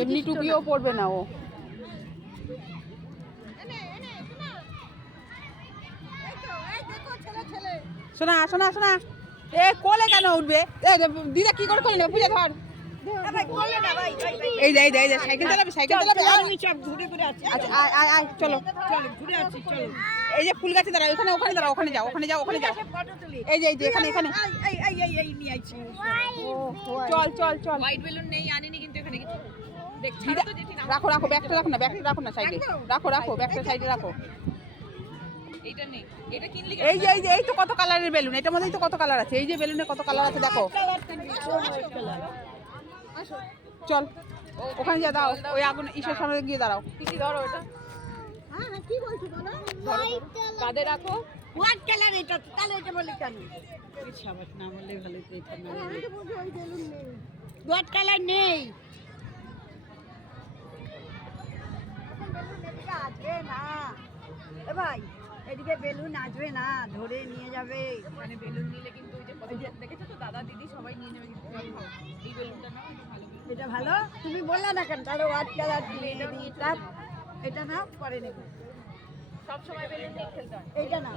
এমনি টুপিও পরবে না ও। শোনা শোনা শোনা, এ কোলে কেন উঠবে? দিদা কি করে কোলে নেবে? পূজা ধর। এই যে সাইকেল চালাবে, সাইকেল চালাবে। আচ্ছা আয় আয় চলো, এই যে ফুল গাছে দাঁড়াও, ওখানে দাঁড়াও, ওখানে যাও, ওখানে যাও, ওখানে যাও। এই যে এখানে এখানে চল চল চল। হোয়াইট বেলুন নেই, আনিনি কিন্তু এখানে কিছু। রাখো রাখো, ব্যাগটা রাখো না, ব্যাগটা রাখো না সাইডে, রাখো রাখো ব্যাগটা সাইডে রাখো। এইটা নেই, এটা কিনলি? এই তো কত কালারের বেলুন, এটার মধ্যেই তো কত কালার আছে। এই যে বেলুনে কত কালার আছে দেখো। চল ওখানে যা, দাও ওই আগুন ইসের সামনে গিয়ে দাঁড়াও। পিসি ধরো ওটা। কি বলছো বলো? কাঁধে রাখো। হোয়াইট কালার এটা, তাহলে এটা বলে কেন? সাবাস না বললে ভালো তো, এটা না হোয়াইট কালার নেই। আসবে না এ ভাই, এদিকে বেলুন আসবে না, ধরে নিয়ে যাবে। মানে বেলুন নিলে কিন্তু ওই যে দেখেছো তো, দাদা দিদি সবাই নিয়ে নেবে কিন্তু। এই বেলুনটা নাও, এটা ভালো বেলুন। এটা ভালো, তুমি বললে না কেন? তাহলে হোয়াইট কালার এটা না, পরে নেবে। সব সময় বেলুন নিয়ে খেলতে হয়। এইটা না।